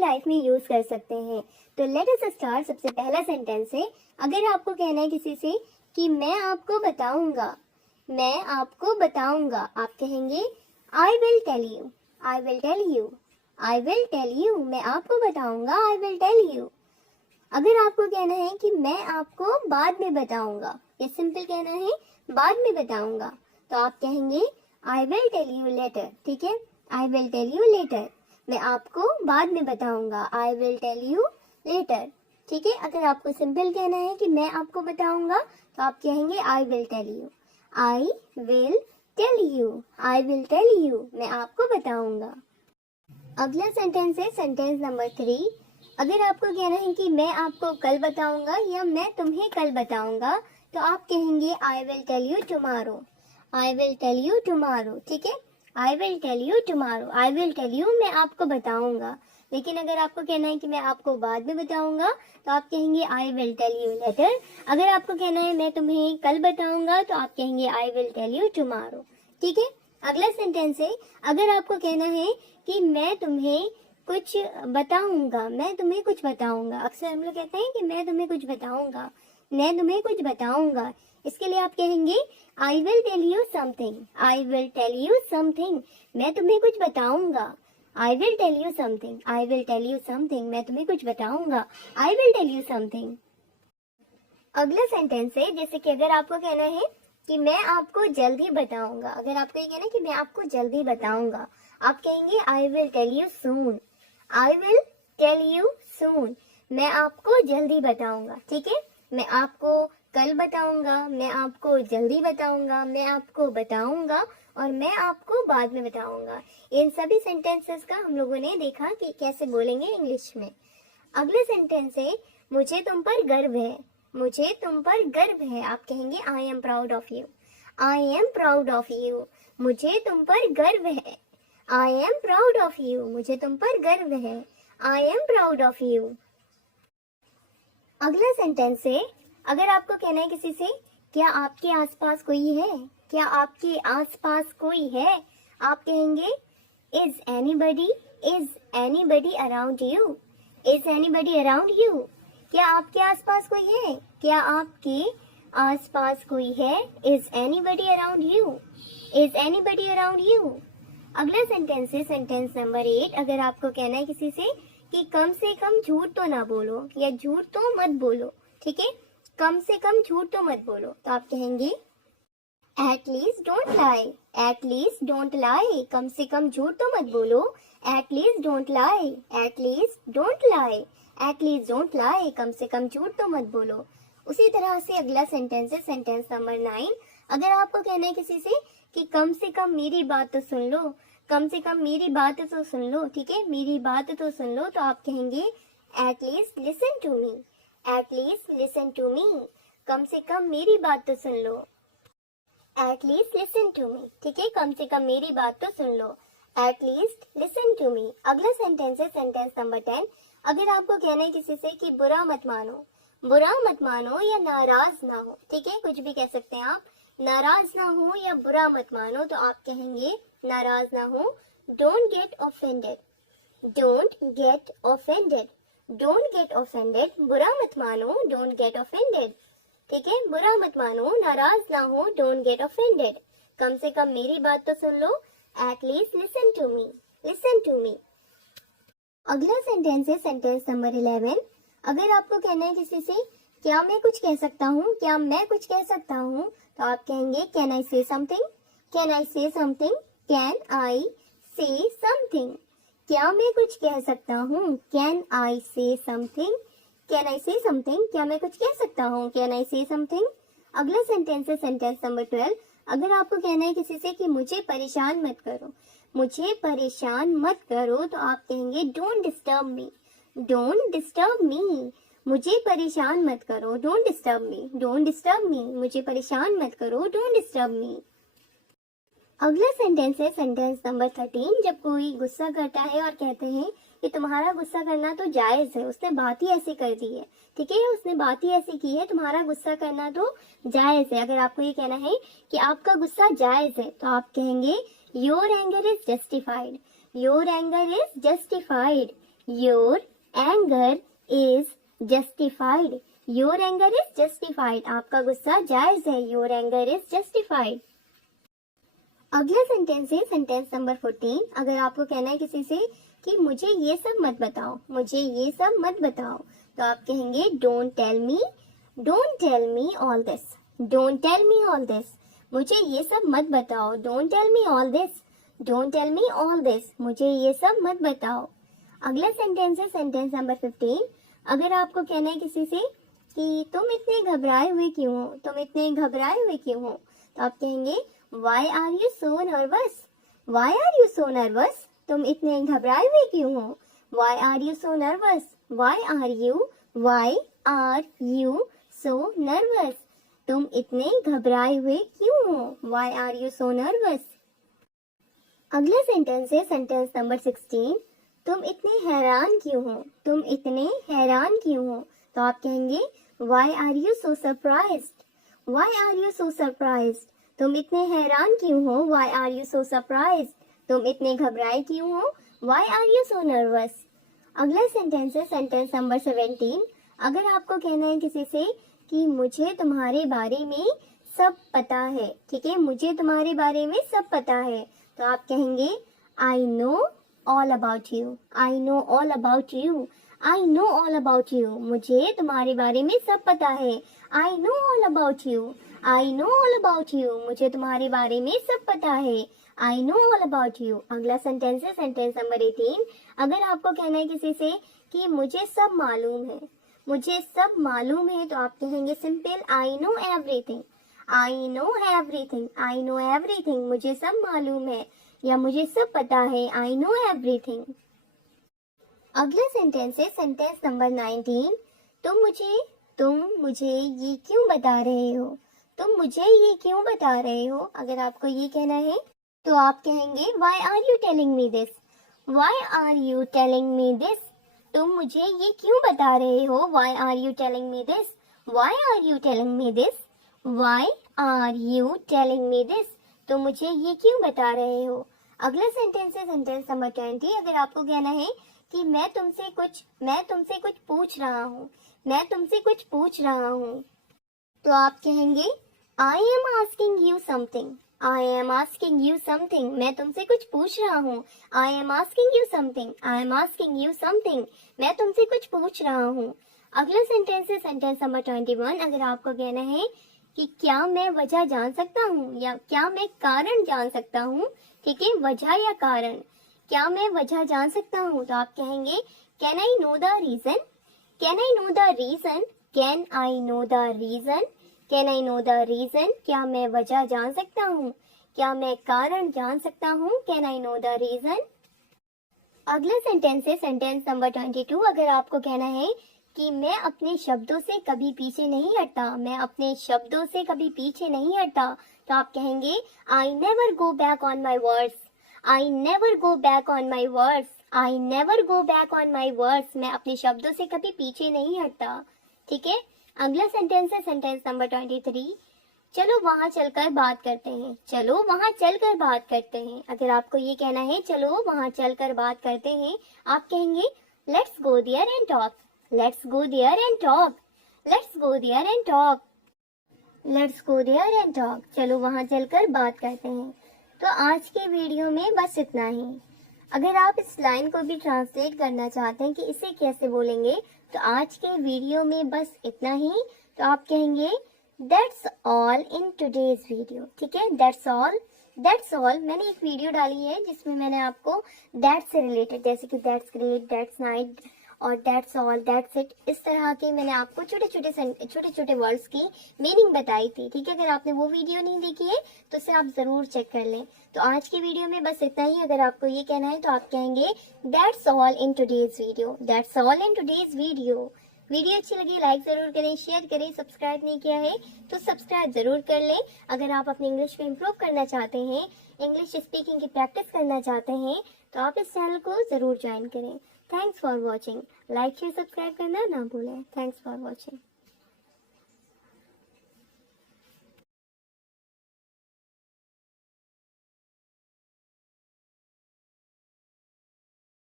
Life में use कर सकते हैं। तो लेट अस स्टार्ट। सबसे पहला सेंटेंस है, अगर आपको कहना है किसी से कि मैं आपको बताऊंगा, मैं आपको बताऊंगा, आप कहेंगे I will tell you, I will tell you, I will tell you, मैं आपको बताऊंगा, आई विल टेल यू। अगर आपको कहना है कि मैं आपको बाद में बताऊंगा, ये सिंपल कहना है बाद में बताऊंगा, तो आप कहेंगे I will tell you later. ठीक है, I will tell you later, मैं आपको बाद में बताऊंगा, I will tell you later. ठीक है, अगर आपको सिंपल कहना है कि मैं आपको बताऊंगा, तो आप कहेंगे I will tell you, I will tell you, I will tell you, मैं आपको बताऊंगा। अगला सेंटेंस है सेंटेंस नंबर 3। अगर आपको कहना है कि मैं आपको कल बताऊंगा या मैं तुम्हें कल बताऊंगा, तो आप कहेंगे I will tell you tomorrow, I will tell you tomorrow. ठीक है, I will tell you tomorrow, I will tell you, मैं आपको बताऊंगा। लेकिन अगर आपको कहना है कि मैं आपको बाद में बताऊंगा, तो आप कहेंगे I will tell you later. अगर आपको कहना है मैं तुम्हें कल बताऊंगा, तो आप कहेंगे I will tell you tomorrow. ठीक है, अगला सेंटेंस है, अगर आपको कहना है कि मैं तुम्हें कुछ बताऊंगा, मैं तुम्हें कुछ बताऊंगा। अक्सर हम लोग कहते हैं कि मैं तुम्हें कुछ बताऊंगा, मैं तुम्हें कुछ बताऊंगा। इसके लिए आप कहेंगे I will tell you something, I will tell you something, मैं तुम्हें कुछ बताऊंगा, I will tell you something, I will tell you something, मैं तुम्हें कुछ बताऊंगा, I will tell you something. अगला सेंटेंस है, जैसे कि अगर आपको कहना है कि मैं आपको जल्दी बताऊंगा, अगर आपको ये कहना है कि मैं आपको जल्दी बताऊंगा, आप कहेंगे I will tell you soon, I will tell you soon, मैं आपको जल्दी बताऊंगा। ठीक है, मैं आपको कल बताऊंगा, मैं आपको जल्दी बताऊंगा, मैं आपको बताऊंगा और मैं आपको बाद में बताऊंगा। इन सभी सेंटेंसेस का हम लोगों ने देखा कि कैसे बोलेंगे इंग्लिश में। अगले सेंटेंस है, मुझे तुम पर गर्व है, मुझे तुम पर गर्व है, आप कहेंगे I am proud of you, I am proud of you, मुझे तुम पर गर्व है, I am proud of you, मुझे तुम पर गर्व है, I am proud of you. अगला सेंटेंस है, अगर आपको कहना है किसी से क्या आपके आसपास कोई है, क्या आपके आसपास कोई है, आप कहेंगे is anybody, is anybody around you, is anybody around you, क्या आपके आसपास कोई है, क्या आपके आसपास कोई है, is anybody around you, is anybody around you. अगला सेंटेंस है सेंटेंस नंबर 8। अगर आपको कहना है किसी से कि कम से कम झूठ तो ना बोलो या झूठ तो मत बोलो, ठीक है, कम से कम झूठ तो मत बोलो, तो आप कहेंगे at least don't lie, at least don't lie, कम से कम झूठ तो मत बोलो, at least don't lie, at least don't lie, at least don't lie, कम से कम झूठ तो मत बोलो। उसी तरह से अगला सेंटेंस है सेंटेंस नंबर 9। अगर आपको कहना है किसी से कि कम से कम मेरी बात तो सुन लो, कम से कम मेरी बात तो सुन लो, ठीक है, मेरी बात तो सुन लो, तो आप कहेंगे at least listen to me, at least listen to me, कम से कम मेरी बात तो सुन लो, at least listen to me, ठीक है, कम से कम मेरी बात तो सुन लो, at least listen to me. अगला सेंटेंस है सेंटेंस नंबर 10। अगर आपको कहना है किसी से कि बुरा मत मानो, बुरा मत मानो या नाराज ना हो, ठीक है, कुछ भी कह सकते हैं आप, नाराज ना हो या बुरा मत मानो, तो आप कहेंगे नाराज ना हो, don't get offended, don't get offended, don't get offended, बुरा मत मानो, डोंट गेट ऑफेंडेड, ठीक है, बुरा मत मानो, नाराज ना हो, डोंट गेट ऑफेंडेड, कम से कम मेरी बात तो सुन लो, at least listen to me, listen to me. अगला सेंटेंस है सेंटेंस नंबर 11। अगर आपको कहना है किसी से क्या मैं कुछ कह सकता हूँ, क्या मैं कुछ कह सकता हूँ, तो आप कहेंगे कैन आई से समथिंग, कैन आई से समथिंग, कैन आई से समथिंग, क्या मैं कुछ कह सकता हूँ, कैन आई से समथिंग, कैन आई से समथिंग, क्या मैं कुछ कह सकता हूँ, कैन आई से समथिंग। अगला सेंटेंस है सेंटेंस नंबर 12। अगर आपको कहना है किसी से कि मुझे परेशान मत करो, मुझे परेशान मत करो, तो आप कहेंगे don't disturb me, don't disturb me, मुझे परेशान मत करो, don't disturb me, don't disturb me, मुझे परेशान मत करो, डोंट डिस्टर्ब मी। अगला सेंटेंस है सेंटेंस नंबर 13। जब कोई गुस्सा करता है और कहते हैं कि तुम्हारा गुस्सा करना तो जायज है, उसने बात ही ऐसी कर दी है, ठीक है, उसने बात ही ऐसी की है, तुम्हारा गुस्सा करना तो जायज है। अगर आपको ये कहना है कि आपका गुस्सा जायज है, तो आप कहेंगे your anger is justified, your anger is justified, your anger is justified. Your anger is justified, आपका गुस्सा जायज है। Your anger is justified. अगला सेंटेंस है सेंटेंस नंबर 14। अगर आपको कहना है किसी से कि मुझे ये सब मत बताओ, मुझे ये सब मत बताओ, तो आप कहेंगे don't tell me all this. Don't tell me all this, मुझे ये सब मत बताओ। Don't tell me all this, don't tell me all this, मुझे ये सब मत बताओ। अगला सेंटेंस है सेंटेंस नंबर 15। अगर आपको कहना है किसी से कि तुम इतने घबराए हुए क्यों हो, तुम इतने घबराए हुए क्यों हो, तो आप कहेंगे Why are you so nervous? Why are you so nervous? तुम इतने घबराए हुए क्यों हो? Why are you so nervous? Why are you so nervous? तुम इतने घबराए हुए क्यों हो? Why are you so nervous? अगला सेंटेंस है सेंटेंस नंबर 16। तुम इतने हैरान क्यों हो? तुम इतने हैरान क्यों हो, तो आप कहेंगे Why are you so surprised? Why are you so surprised? तुम इतने हैरान क्यों हो? Why are you so surprised? तुम इतने घबराए क्यों हो? Why are you so nervous? अगला सेंटेंस है सेंटेंस नंबर 17। अगर आपको कहना है किसी से कि मुझे तुम्हारे बारे में सब पता है, ठीक है, मुझे तुम्हारे बारे में सब पता है, तो आप कहेंगे I know all about you. I know all about you. I know all about you. मुझे तुम्हारे बारे में सब पता है। I know all about you. I know all about you. मुझे तुम्हारे बारे में सब पता है। I know all about you. अगला सेंटेंस है सेंटेंस नंबर 18। अगर आपको कहना है किसी से कि मुझे सब मालूम है, मुझे सब मालूम है, तो आप कहेंगे simple I know everything. I know everything. I know everything. मुझे सब मालूम है या मुझे सब पता है। I know everything. अगला सेंटेंस है सेंटेंस नंबर 19। तुम मुझे ये क्यों बता रहे हो? तुम मुझे ये क्यों बता रहे हो? अगर आपको ये कहना है तो आप कहेंगे Why are you telling me this? Why are you telling me this? तुम मुझे ये क्यों बता रहे हो? Why are you telling me this? Why are you telling me this? Why are you telling me this? तुम मुझे ये क्यों बता रहे हो? अगला सेंटेंस है सेंटेंस नंबर 20। अगर आपको कहना है कि मैं तुमसे कुछ पूछ रहा हूँ, मैं तुमसे कुछ पूछ रहा हूँ, तो आप कहेंगे I am asking you something. I am asking you something. मैं तुमसे कुछ पूछ रहा हूँ। I am asking you something. I am asking you something. मैं तुमसे कुछ पूछ रहा हूँ। अगला सेंटेंस है सेंटेंस नंबर 21। अगर आपको कहना है कि क्या मैं वजह जान सकता हूँ या क्या मैं कारण जान सकता हूँ, ठीक है, वजह या कारण, क्या मैं वजह जान सकता हूँ, तो आप कहेंगे Can I know the reason? Can I know the reason? Can I know the reason? Can I know the reason? क्या मैं वजह जान सकता हूँ? क्या मैं कारण जान सकता हूँ? Can I know the reason? अगला सेंटेंस है सेंटेंस नंबर 22। अगर आपको कहना है कि मैं अपने शब्दों से कभी पीछे नहीं हटता, मैं अपने शब्दों से कभी पीछे नहीं हटता, तो आप कहेंगे I never go back on my words. I never go back on my words. I never go back on my words. मैं अपने शब्दों से कभी पीछे नहीं हटता, ठीक है। अगला सेंटेंस है सेंटेंस नंबर 23। चलो वहाँ चलकर बात करते हैं, चलो वहाँ चलकर बात करते हैं। अगर आपको ये कहना है चलो वहाँ चलकर बात करते हैं, आप कहेंगे Let's go there and talk. Let's go there and talk. Let's go there and talk. Let's go there and talk. चलो वहाँ चलकर बात करते हैं। तो आज के वीडियो में बस इतना ही। अगर आप इस लाइन को भी ट्रांसलेट करना चाहते हैं कि इसे कैसे बोलेंगे, तो आज के वीडियो में बस इतना ही, तो आप कहेंगे That's all in today's video, ठीक है। That's all मैंने एक वीडियो डाली है जिसमें मैंने आपको that से रिलेटेड, जैसे कि that's great, that's nice और that's all, that's it, इस तरह के मैंने आपको छोटे छोटे वर्ड्स की मीनिंग बताई थी, ठीक है। अगर आपने वो वीडियो नहीं देखी है तो उसे आप जरूर चेक कर लें। तो आज की वीडियो में बस इतना ही। अगर आपको ये कहना है तो आप कहेंगे That's all in today's video. That's all in today's video. Video अच्छी लगी लाइक जरूर करें, शेयर करें, सब्सक्राइब नहीं किया है तो सब्सक्राइब जरूर कर लें। अगर आप अपनी इंग्लिश को इम्प्रूव करना चाहते हैं, इंग्लिश स्पीकिंग की प्रैक्टिस करना चाहते हैं, तो आप इस चैनल को जरूर ज्वाइन करें। Thanks for watching. Like share subscribe करना ना भूलें। Thanks for watching.